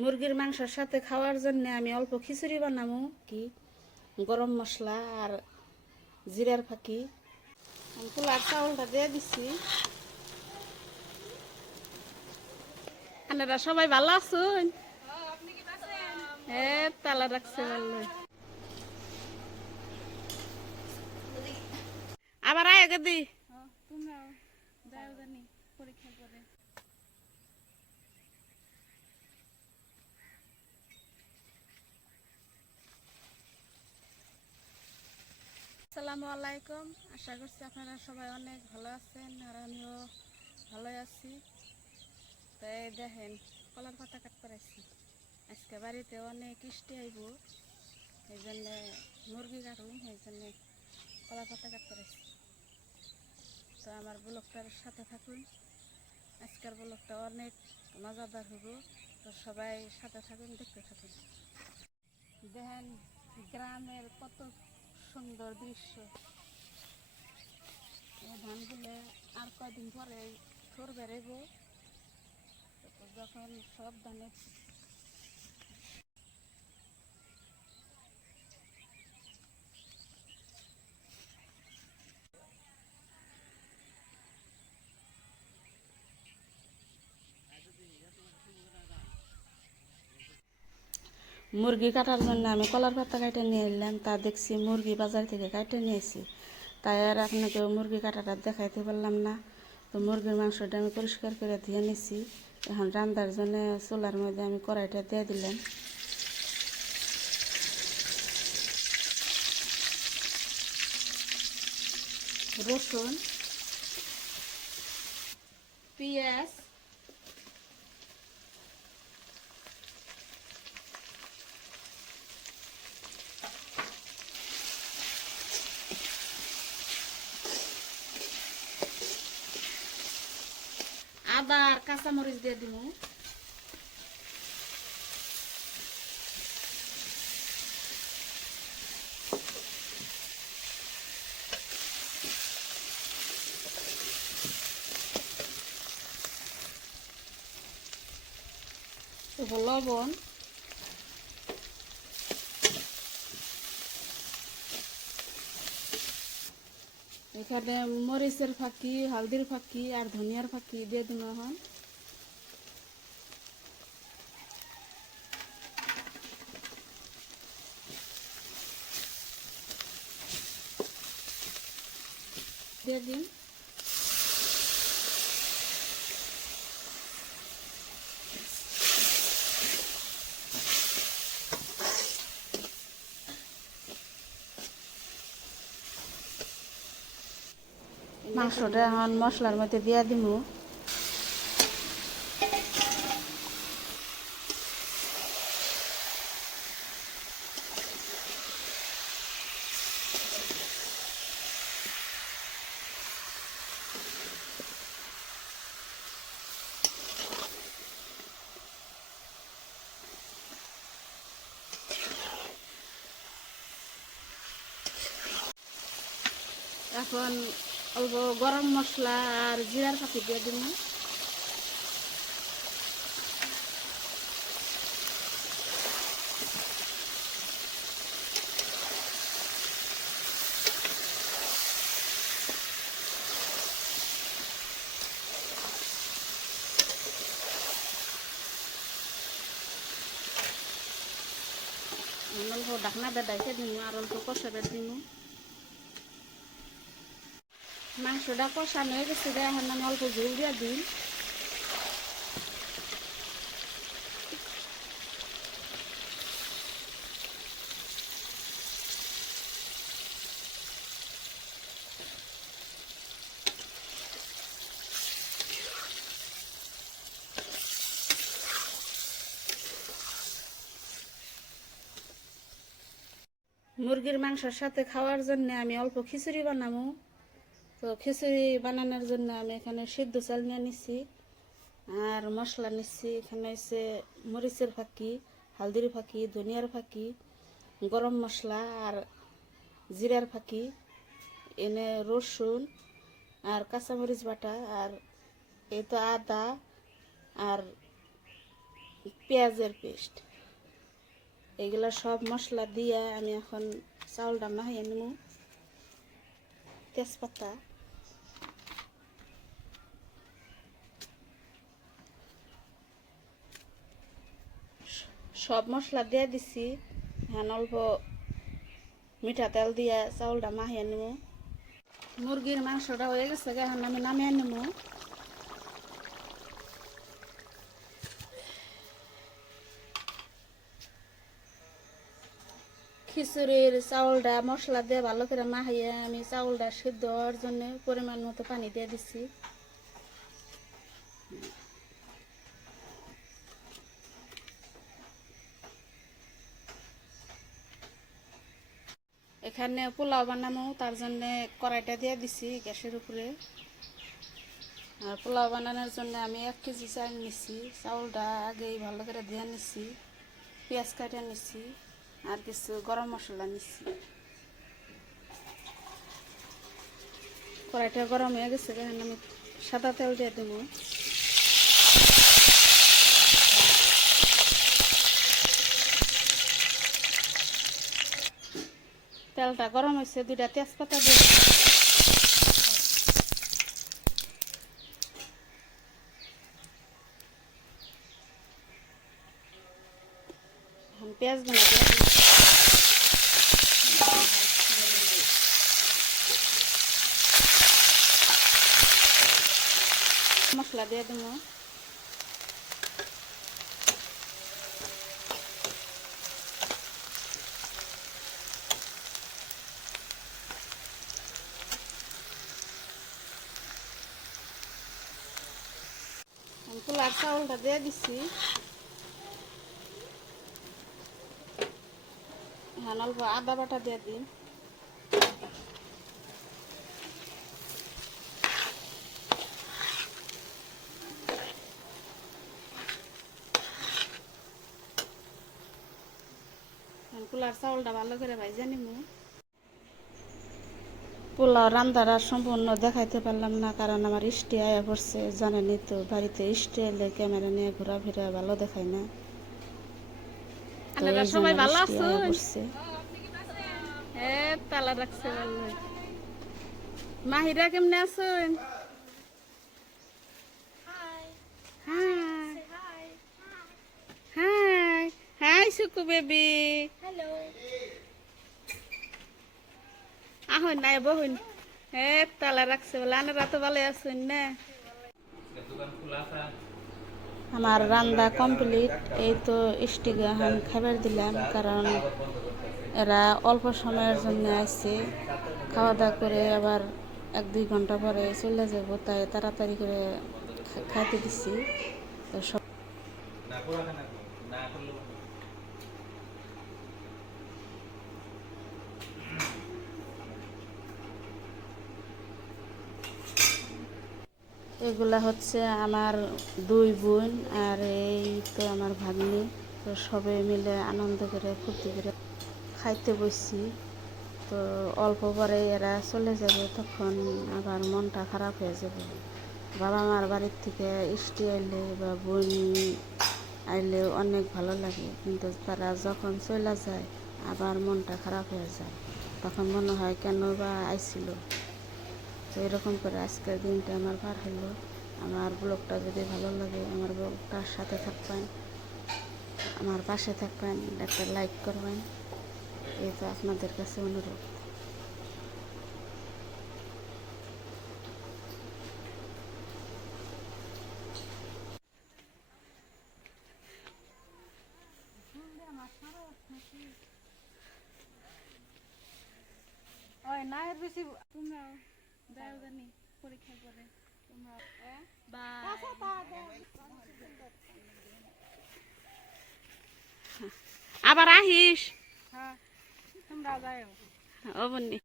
মুরগির মাংসের সাথে খাওয়ার জন্য আমি অল্প খিচুড়ি বানাবো, কি গরম মশলা আর জিরার ফাঁকি। আমি পোলার চাউলটা দিয়ে দিচ্ছি। আপনারা সবাই ভালো আছেন? হ্যাঁ, তালা রাখছে ভালো। আবার আগে দি তোমরাও যাও জানি পরীক্ষা করে। আসসালামু আলাইকুম। আশা করছি আপনারা সবাই অনেক ভালো আছেন আর আমিও ভালোই আছি। তো এই দেখেন কলার পাতা কাট করাইছি। আজকে বাড়িতে অনেক ইষ্টি আইব, এই জন্যে মুরগি কাটুন, এই জন্যে কলার পাতা কাট করাইছি। তো আমার ব্লগটার সাথে থাকুন, আজকের ব্লগটা অনেক মজাদার হইব। তো সবাই সাথে থাকুন, দেখতে থাকুন। দেখেন গ্রামের কত সুন্দর দৃশ্য। ধানগুলো আর কয়দিন পরে থর বেড়েব, যখন সব ধানের মুরগি কাটার জন্য আমি কলার পাতা কাটে নিয়ে এলাম। তা দেখছি মুরগি বাজার থেকে কাটে নিয়েছি, তাই আর আপনাকে মুরগি কাটাটা দেখাইতে পারলাম না। তো মুরগির মাংসটা আমি পরিষ্কার করে ধুয়ে নিছি। এখন রান্নার জন্য চুলার মধ্যে আমি কড়াইটা দিয়ে দিলাম। রসুন, পেঁয়াজ, আদা আর কাঁচামরিচ দিয়ে দিব। লবণ, এখানে মরিচের ফাঁকি, হলদির ফাঁকি আর ধনিয়ার ফাঁকি দিয়ে দিন। এখন দিয়ে দিন। মাংসটা এখন মশলার মধ্যে দিয়ে দিব। এখন অল্প গরম মশলা আর জিরার ফাঁকি দিয়ে দিব। অল্প ঢাকনা বেড়াইতে দিব আর অল্প কষাবে দিব। মাংসটা কষানো হয়ে গেছে, এখন আমি অল্প ঝোল দিয়ে দিই। মুরগির মাংসের সাথে খাওয়ার জন্য আমি অল্প খিচুড়ি বানাবো। তো খিচুড়ি বানানোর জন্য আমি এখানে সিদ্ধ চাল নিয়ে নিচ্ছি আর মশলা নিচ্ছি। এখানে হচ্ছে মরিচের ফাঁকি, হলদির ফাঁকি, ধনিয়ার ফাঁকি, গরম মশলা আর জিরার ফাঁকি, এনে রসুন আর কাঁচামরিচ বাটা, আর এই তো আদা আর পেঁয়াজের পেস্ট, এগুলা সব মশলা দিয়ে আমি এখন চাউলটা মাখিয়ে নেব। তেজপাতা, সব মশলা দিয়ে দিছি। এখন অল্প মিঠা তেল দিয়ে চাউলটা মাখিয়ে নেব। মুরগির মাংসটা হয়ে গেছে, এখন আমি নামিয়ে নেব। খিচুড়ির চাউলটা মশলা দিয়ে ভালো করে মাখিয়ে আমি চাউলটা সিদ্ধ হওয়ার জন্য পরিমাণ মতো পানি দিয়ে দিচ্ছি। এখানে পোলাও বানাবো, তার জন্য কড়াইটা দিয়ে দিছি গ্যাসের উপরে। আর পোলাও বানানোর জন্য আমি 1 কেজি চাল নিচ্ছি। চাউলটা আগেই ভালো করে দিয়ে নিচ্ছি, পেঁয়াজ কাটে নিচ্ছি, আর কিছু গরম মশলা নিচ্ছি। কড়াইটা গরম হয়ে গেছে, এখন আমি সাদা তেল দিয়ে দেবো। তেলটা গরম হয়েছে, 2টা তেজপাতা দিয়ে পেঁয়াজ বানা মশলা দিয়ে দেবো। পোলার চাউলটা দিয়ে দিচ্ছি। এখন অল্প আদা বাটা দিয়ে দিন। পোলার চাউলটা ভালো করে ভাইজা নিব। পোলাও রান্নাটা সম্পূর্ণ দেখাইতে পারলাম না, কারণ আমার ইষ্টি আয়া পড়ছে। জানেনই তো, বাড়িতে ইষ্টি এলে ক্যামেরা নিয়ে ঘোরাফেরা ভালো দেখায় না। সবাই ভালো আছে? তালা রাখছে ভালো। মাহিরা কেমনে আছেন? হাই হাই সুকু বেবি, হ্যালো। আহন নাই বহুন, তালা রাখছে বলে। আনারা তো ভালো আছেন না? আমার রান্না কমপ্লিট। এই তো ইষ্টিকে এখন খাবার দিলাম, কারণ এরা অল্প সময়ের জন্য আসছে। খাওয়া দাওয়া করে আবার 1-2 ঘন্টা পরে চলে যাব, তাই তাড়াতাড়ি করে খাইতে দিচ্ছি। তো সব এগুলা হচ্ছে আমার 2 বোন, আর এই তো আমার ভাগ্নি। তো সবাই মিলে আনন্দ করে ফুর্তি করে খাইতে বসছি। তো অল্প পরে এরা চলে যাবে, তখন আবার মনটা খারাপ হয়ে যাবে। বাবা মার বাড়ির থেকে ইষ্টি আইলে বা বোন আইলে অনেক ভালো লাগে, কিন্তু তারা যখন চলে যায় আবার মনটা খারাপ হয়ে যায়। তখন মনে হয় কেন বা আইছিল। তো এরকম করে আজকের দিনটা আমার পার হলো। আমার ব্লগটা যদি ভালো লাগে, আমার ব্লগটার সাথে থাকবেন, আমার পাশে থাকবেন, একটা লাইক করবেন, এই তো আপনাদের কাছে অনুরোধ। না এর বেশি তোমরা দাও জানি পরীক্ষা করে তোমরা আবার আহিস। হ্যাঁ তোমরা যাও। ও বন্নি